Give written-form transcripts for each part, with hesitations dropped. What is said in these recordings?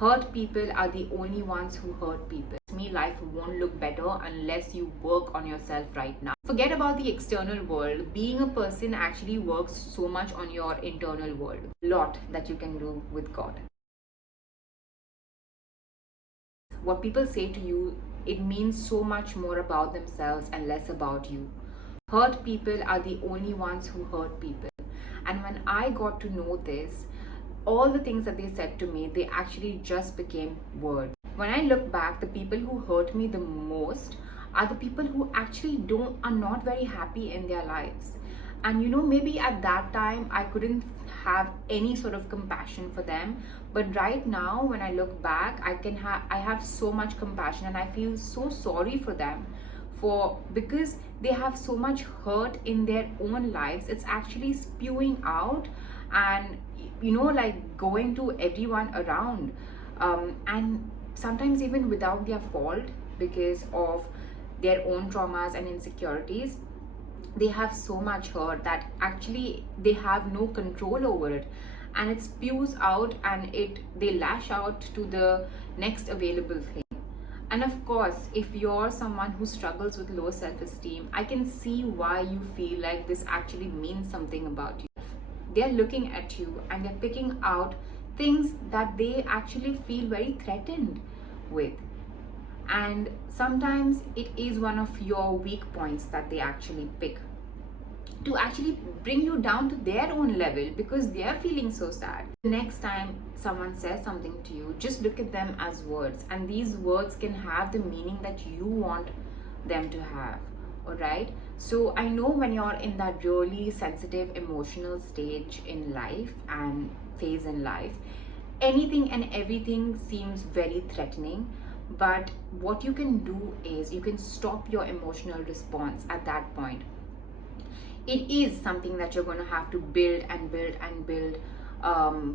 Hurt people are the only ones who hurt people. Me, life won't look better unless you work on yourself right now. Forget about the external world. Being a person actually works so much on your internal world. A lot that you can do with God. What people say to you, it means so much more about themselves and less about you. Hurt people are the only ones who hurt people. And when I got to know this, all the things that they said to me, they actually just became words. When I look back, the people who hurt me the most are the people who actually are not very happy in their lives. And maybe at that time I couldn't have any sort of compassion for them, but right now when I look back, I have so much compassion, and I feel so sorry for them because they have so much hurt in their own lives. It's actually spewing out, and like going to everyone around, and sometimes even without their fault, because of their own traumas and insecurities. They have so much hurt that actually they have no control over it, and it spews out, and they lash out to the next available thing. And of course, if you're someone who struggles with low self-esteem, I can see why you feel like this actually means something about you. They're looking at you and they're picking out things that they actually feel very threatened with. And sometimes it is one of your weak points that they actually pick to actually bring you down to their own level, because they are feeling so sad. The next time someone says something to you, just look at them as words, and these words can have the meaning that you want them to have. All right, so I know when you're in that really sensitive emotional stage in life and phase in life, anything and everything seems very threatening. But what you can do is you can stop your emotional response at that point. It is something that you're going to have to build and build and build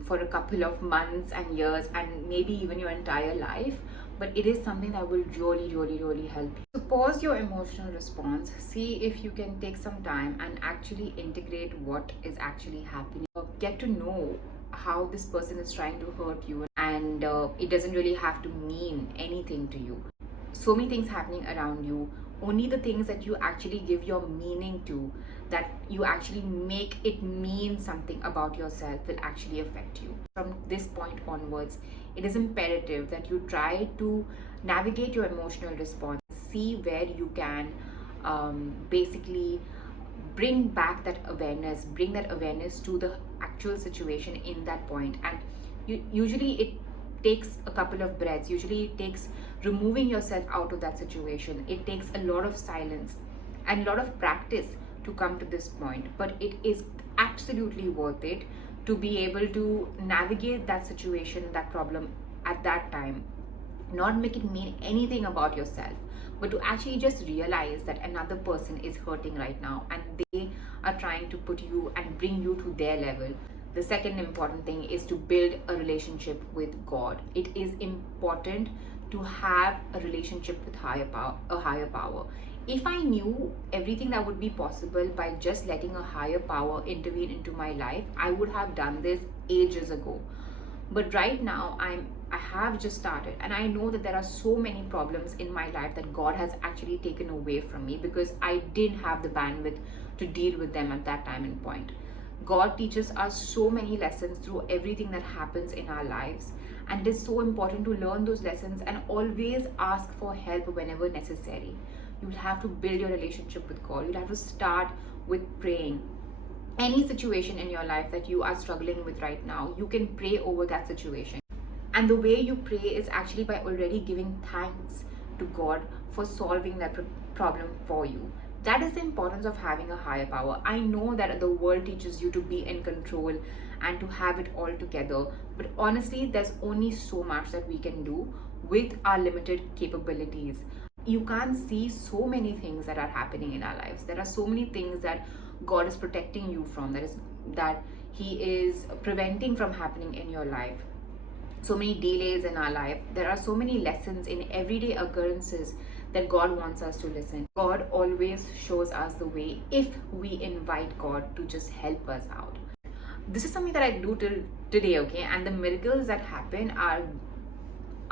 for a couple of months and years, and maybe even your entire life. But it is something that will really, really, really help you. So pause your emotional response. See if you can take some time and actually integrate what is actually happening. Get to know how this person is trying to hurt you, and it doesn't really have to mean anything to you. So many things happening around you. Only the things that you actually give your meaning to, that you actually make it mean something about yourself, will actually affect you. From this point onwards, it is imperative that you try to navigate your emotional response. See where you can basically bring back that awareness, bring that awareness to the actual situation in that point. And usually it takes a couple of breaths. Usually it takes removing yourself out of that situation. It takes a lot of silence and a lot of practice to come to this point, but it is absolutely worth it to be able to navigate that situation, that problem at that time. Not make it mean anything about yourself, but to actually just realize that another person is hurting right now, and they are trying to put you and bring you to their level. The second important thing is to build a relationship with God. It is important to have a relationship with a higher power. If I knew everything that would be possible by just letting a higher power intervene into my life, I would have done this ages ago. But right now I have just started, and I know that there are so many problems in my life that God has actually taken away from me because I didn't have the bandwidth to deal with them at that time and point. God teaches us so many lessons through everything that happens in our lives, and it is so important to learn those lessons and always ask for help whenever necessary. You'll have to build your relationship with God. You'll have to start with praying. Any situation in your life that you are struggling with right now, you can pray over that situation. And the way you pray is actually by already giving thanks to God for solving that problem for you. That is the importance of having a higher power. I know that the world teaches you to be in control and to have it all together, but honestly, there's only so much that we can do with our limited capabilities. You can't see so many things that are happening in our lives. There are so many things that God is protecting you from, that He is preventing from happening in your life. So many delays in our life. There are so many lessons in everyday occurrences that God wants us to listen. God always shows us the way if we invite God to just help us out. This is something that I do till today, okay? And the miracles that happen are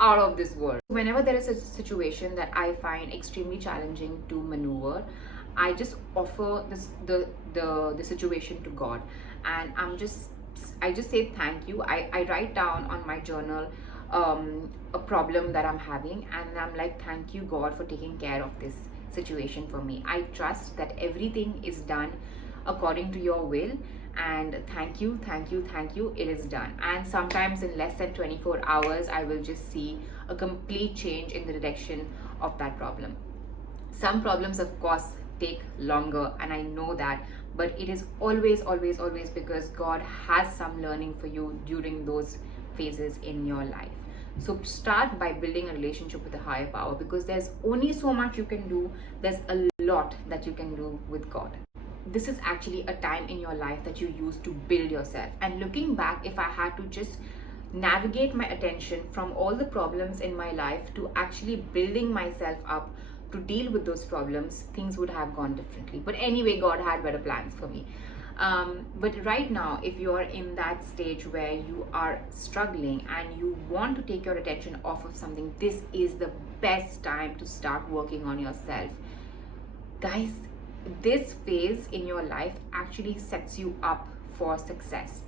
out of this world. Whenever there is a situation that I find extremely challenging to maneuver, I just offer the situation to God, and I just say thank you. I write down on my journal a problem that I'm having, and I'm like, thank you God for taking care of this situation for me. I trust that everything is done according to your will, and thank you, thank you, thank you, it is done. And sometimes in less than 24 hours I will just see a complete change in the direction of that problem. Some problems of course take longer, and I know that, but it is always because God has some learning for you during those phases in your life. So start by building a relationship with a higher power, because there's only so much you can do. There's a lot that you can do with God. This is actually a time in your life that you use to build yourself. And looking back, if I had to just navigate my attention from all the problems in my life to actually building myself up to deal with those problems, things would have gone differently. But anyway, God had better plans for me. But right now, if you are in that stage where you are struggling and you want to take your attention off of something, this is the best time to start working on yourself. Guys, this phase in your life actually sets you up for success.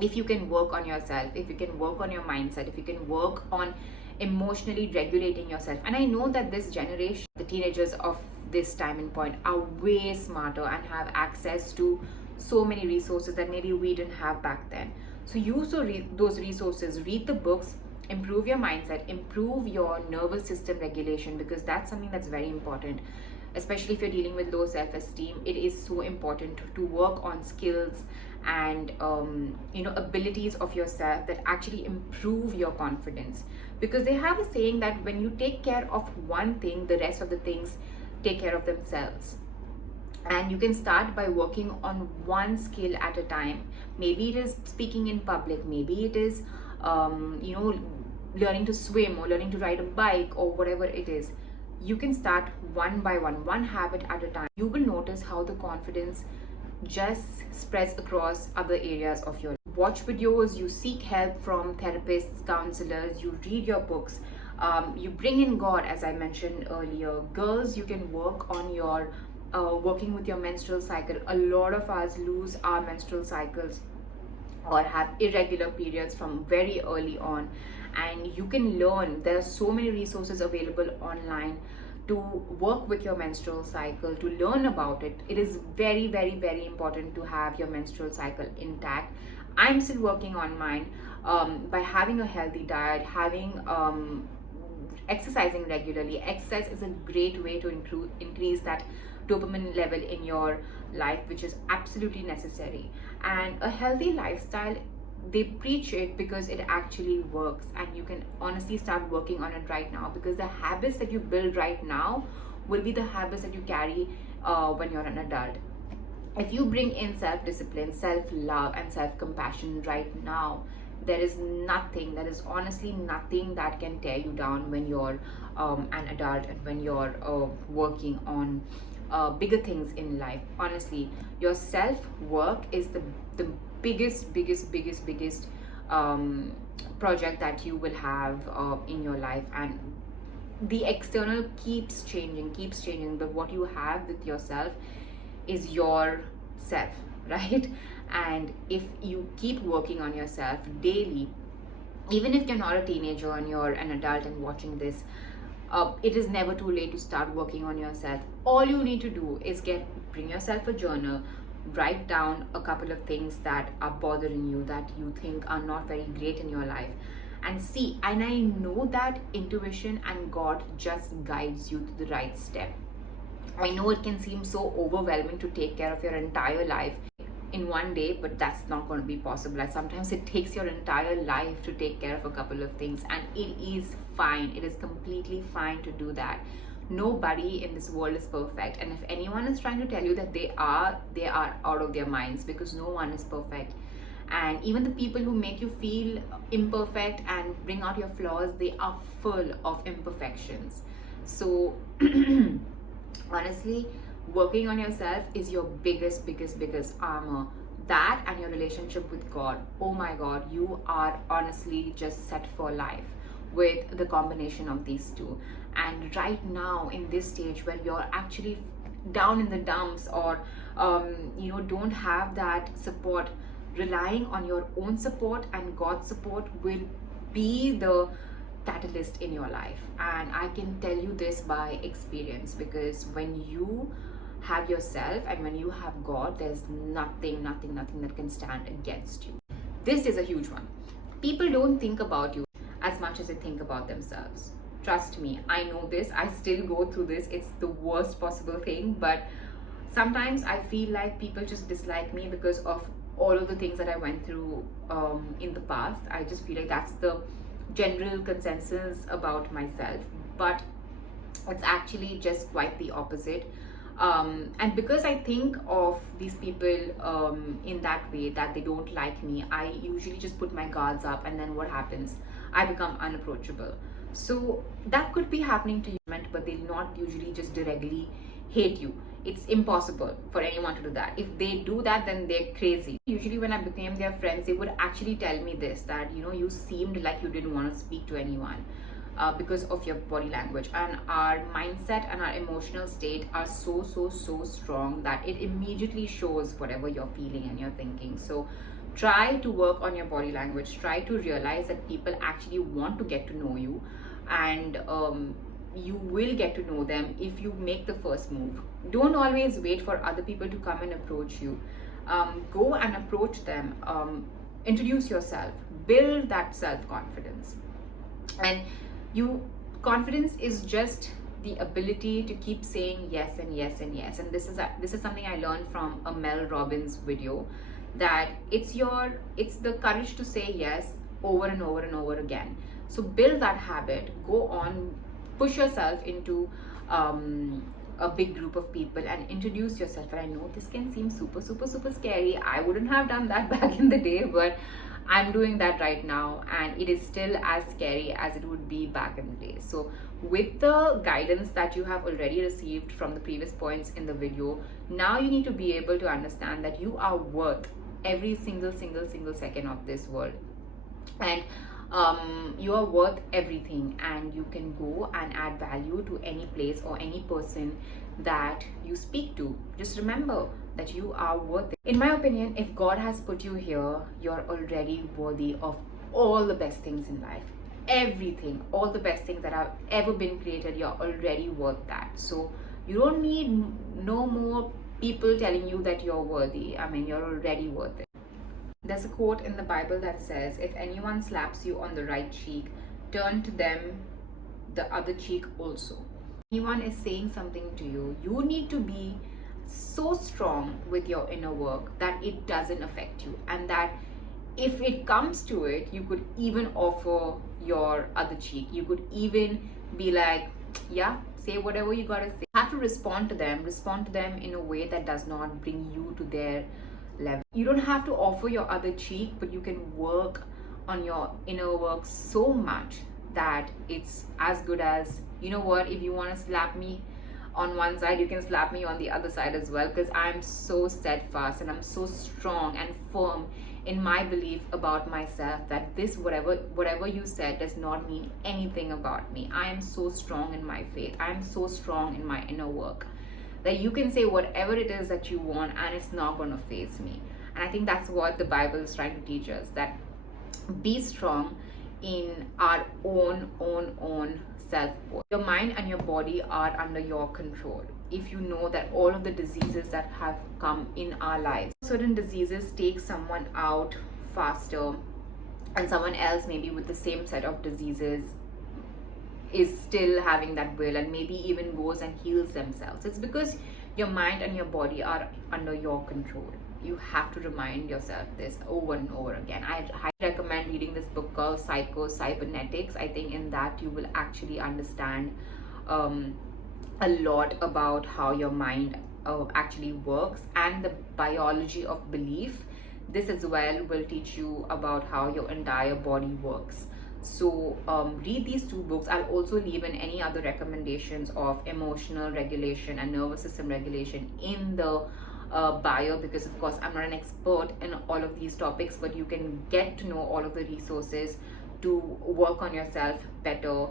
If you can work on yourself, if you can work on your mindset, if you can work on emotionally regulating yourself. And I know that this generation, the teenagers of this time and point, are way smarter and have access to so many resources that maybe we didn't have back then. So use those resources, read the books, improve your mindset, improve your nervous system regulation, because that's something that's very important. Especially if you're dealing with low self-esteem, it is so important to work on skills and abilities of yourself that actually improve your confidence. Because they have a saying that when you take care of one thing, the rest of the things take care of themselves. And you can start by working on one skill at a time. Maybe it is speaking in public, maybe it is learning to swim or learning to ride a bike or whatever it is. You can start one by one habit at a time. You will notice how the confidence just spreads across other areas of your life. Watch videos, you seek help from therapists, counselors, you read your books, you bring in God, as I mentioned earlier. Girls, you can work on your working with your menstrual cycle. A lot of us lose our menstrual cycles or have irregular periods from very early on, and you can learn. There are so many resources available online to work with your menstrual cycle, to learn about it. It is very important to have your menstrual cycle intact. I'm still working on mine by having a healthy diet, having exercising regularly. Exercise is a great way to increase that dopamine level in your life, which is absolutely necessary. And a healthy lifestyle, they preach it because it actually works, and you can honestly start working on it right now, because the habits that you build right now will be the habits that you carry when you're an adult. If you bring in self-discipline, self-love and self-compassion right now, there is honestly nothing that can tear you down when you're an adult and when you're working on bigger things in life. Honestly, your self-work is the biggest project that you will have in your life. And the external keeps changing, but what you have with yourself is yourself, right? And if you keep working on yourself daily, even if you're not a teenager and you're an adult and watching this, it is never too late to start working on yourself. All you need to do is bring yourself a journal, write down a couple of things that are bothering you, that you think are not very great in your life, and see. And I know that intuition and God just guides you to the right step. I know it can seem so overwhelming to take care of your entire life in one day, but that's not going to be possible. Like, sometimes it takes your entire life to take care of a couple of things, and it is fine. It is completely fine to do that. Nobody in this world is perfect, and if anyone is trying to tell you that they are out of their minds, because no one is perfect. And even the people who make you feel imperfect and bring out your flaws, they are full of imperfections. So honestly, working on yourself is your biggest armor. That and your relationship with God, oh my God, you are honestly just set for life. with the combination of these two. And right now, in this stage where you're actually down in the dumps, or don't have that support, relying on your own support and God's support will be the catalyst in your life. And I can tell you this by experience, because when you have yourself and when you have God, there's nothing that can stand against you. This is a huge one. People don't think about you as much as they think about themselves. Trust me, I know this. I still go through this. It's the worst possible thing, but sometimes I feel like people just dislike me because of all of the things that I went through in the past. I just feel like that's the general consensus about myself, but it's actually just quite the opposite. And because I think of these people in that way, that they don't like me, I usually just put my guards up, and then what happens? I become unapproachable. So that could be happening to you, but they'll not usually just directly hate you. It's impossible for anyone to do that. If they do that, then they're crazy. Usually when I became their friends, they would actually tell me this, that you seemed like you didn't want to speak to anyone because of your body language. And our mindset and our emotional state are so strong that it immediately shows whatever you're feeling and you're thinking. So try to work on your body language. Try to realize that people actually want to get to know you, and you will get to know them if you make the first move. Don't always wait for other people to come and approach you. Go and approach them. Introduce yourself. Build that self-confidence. And confidence is just the ability to keep saying yes and yes and yes. And this is something I learned from a Mel Robbins video, that it's the courage to say yes over and over and over again. So build that habit. Go on, push yourself into a big group of people and introduce yourself. And I know this can seem super scary. I wouldn't have done that back in the day, but I'm doing that right now, and it is still as scary as it would be back in the day. So with the guidance that you have already received from the previous points in the video, now you need to be able to understand that you are worth every single second of this world. And you are worth everything, and you can go and add value to any place or any person that you speak to. Just remember that you are worth it. In my opinion, if God has put you here, you're already worthy of all the best things in life. Everything, all the best things that have ever been created, you're already worth that. So you don't need no more people telling you that you're worthy. I mean, you're already worth it. There's a quote in the Bible that says, if anyone slaps you on the right cheek, turn to them the other cheek also. Anyone is saying something to you, you need to be so strong with your inner work that it doesn't affect you, and that if it comes to it, you could even offer your other cheek. You could even be like, yeah, say whatever you gotta say. You have to respond to them in a way that does not bring you to their level. You don't have to offer your other cheek, but you can work on your inner work so much that it's as good as, you know what, if you want to slap me on one side, you can slap me on the other side as well, because I'm so steadfast and I'm so strong and firm in my belief about myself that this whatever you said does not mean anything about me. I am so strong in my faith. I am so strong in my inner work that you can say whatever it is that you want and it's not going to faze me. And I think that's what the Bible is trying to teach us, that be strong in our own self-worth. Your mind and your body are under your control. If you know that all of the diseases that have come in our lives, certain diseases take someone out faster, and someone else maybe with the same set of diseases is still having that will and maybe even goes and heals themselves. It's because your mind and your body are under your control. You have to remind yourself this over and over again. I highly recommend reading this book called Psycho-cybernetics. I think in that you will actually understand a lot about how your mind actually works and the biology of belief. This as well will teach you about how your entire body works. So read these two books. I'll also leave in any other recommendations of emotional regulation and nervous system regulation in the bio, because of course I'm not an expert in all of these topics, but you can get to know all of the resources to work on yourself better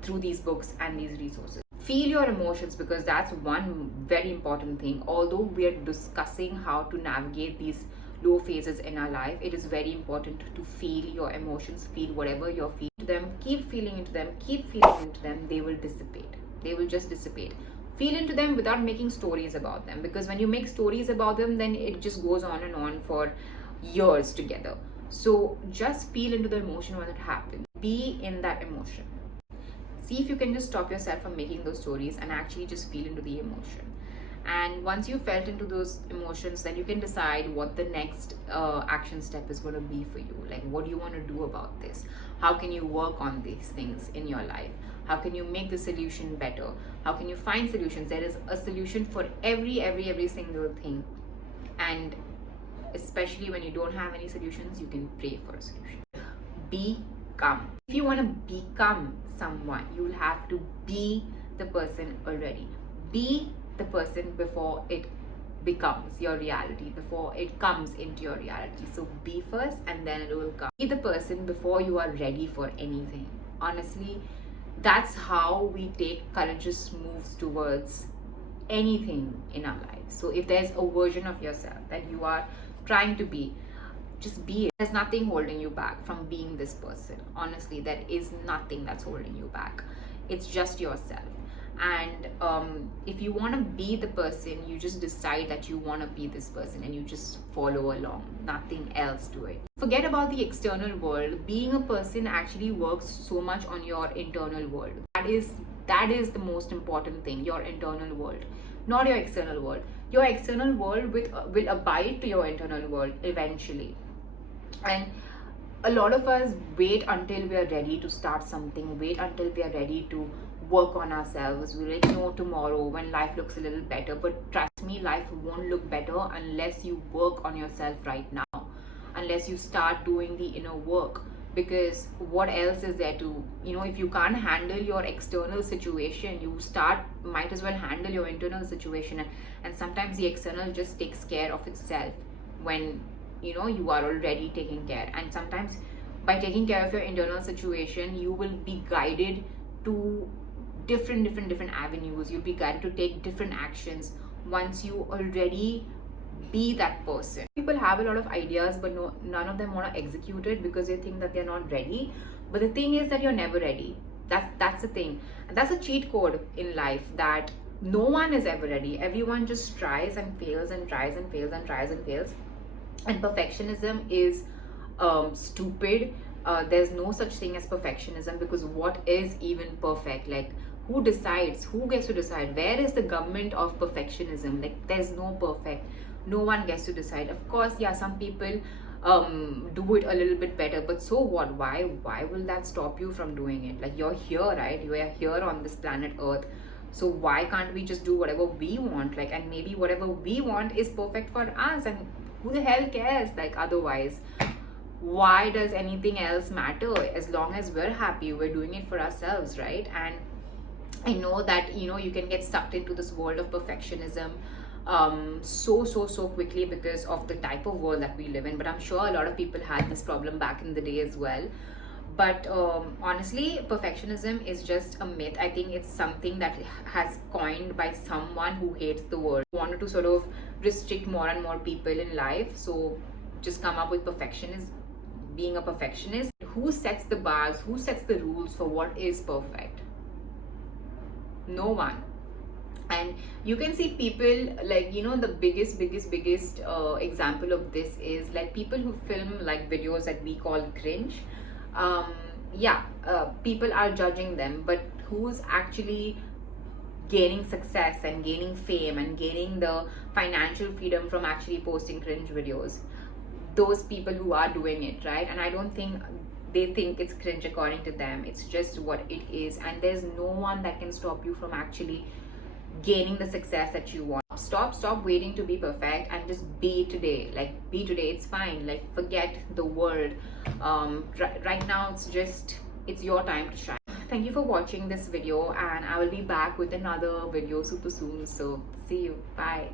through these books and these resources. Feel your emotions, because that's one very important thing. Although we are discussing how to navigate these low phases in our life, it is very important to feel your emotions. Feel whatever you're feeling to them, keep feeling into them, keep feeling into them. They will dissipate, they will just dissipate. Feel into them without making stories about them, because when you make stories about them, then it just goes on and on for years together. So just feel into the emotion when it happens, be in that emotion. See if you can just stop yourself from making those stories and actually just feel into the emotion. And once you felt into those emotions, then you can decide what the next action step is going to be for you. Like, what do you want to do about this? How can you work on these things in your life? How can you make the solution better? How can you find solutions? There is a solution for every single thing. And especially when you don't have any solutions, you can pray for a solution. Become. If you want to become someone, you will have to be the person already. Be the person before it becomes your reality, before it comes into your reality. So be first and then it will come. Be the person before you are ready for anything. Honestly, that's how we take courageous moves towards anything in our lives. So if there's a version of yourself that you are trying to be, just be it. There's nothing holding you back from being this person. Honestly, there is nothing that's holding you back. It's just yourself. And if you want to be the person, you just decide that you want to be this person and you just follow along, nothing else to it. Forget about the external world. Being a person actually works so much on your internal world. That is the most important thing, your internal world, not your external world. Your external world will abide to your internal world eventually. And a lot of us wait until we are ready to start something, wait until we are ready to work on ourselves. We'll let you know tomorrow when life looks a little better. But trust me, life won't look better unless you work on yourself right now, unless you start doing the inner work. Because what else is there to, if you can't handle your external situation, you might as well handle your internal situation. And sometimes the external just takes care of itself when you are already taking care. And sometimes by taking care of your internal situation, you will be guided to different avenues. You'll be guided to take different actions once you already be that person. People have a lot of ideas, but none of them want to execute it because they think that they're not ready. But the thing is that you're never ready. That's the thing. And that's a cheat code in life, that no one is ever ready. Everyone just tries and fails and tries and fails and tries and fails. And perfectionism is stupid. There's no such thing as perfectionism, because what is even perfect? Like, who decides? Who gets to decide? Where is the government of perfectionism? Like, there's no perfect. No one gets to decide. Of course, yeah, some people do it a little bit better, but so what? Why will that stop you from doing it? Like, you're here, right? You are here on this planet Earth. So why can't we just do whatever we want? Like, and maybe whatever we want is perfect for us, and who the hell cares? Like, otherwise, why does anything else matter? As long as we're happy, we're doing it for ourselves, right? And I know that you can get sucked into this world of perfectionism so quickly because of the type of world that we live in. But I'm sure a lot of people had this problem back in the day as well. But honestly, perfectionism is just a myth. I think it's something that has coined by someone who hates the world, wanted to sort of restrict more and more people in life. So just come up with being a perfectionist. Who sets the bars? Who sets the rules for what is perfect? No one. And you can see people like, the biggest example of this is like people who film like videos that we call cringe. People are judging them, but who's actually gaining success and gaining fame and gaining the financial freedom from actually posting cringe videos? Those people who are doing it, right? And I don't think they think it's cringe according to them. It's just what it is, and there's no one that can stop you from actually gaining the success that you want. Stop waiting to be perfect and just be today. Like, be today. It's fine. Like, forget the world. Right now it's your time to shine. Thank you for watching this video, and I will be back with another video super soon. So see you. Bye.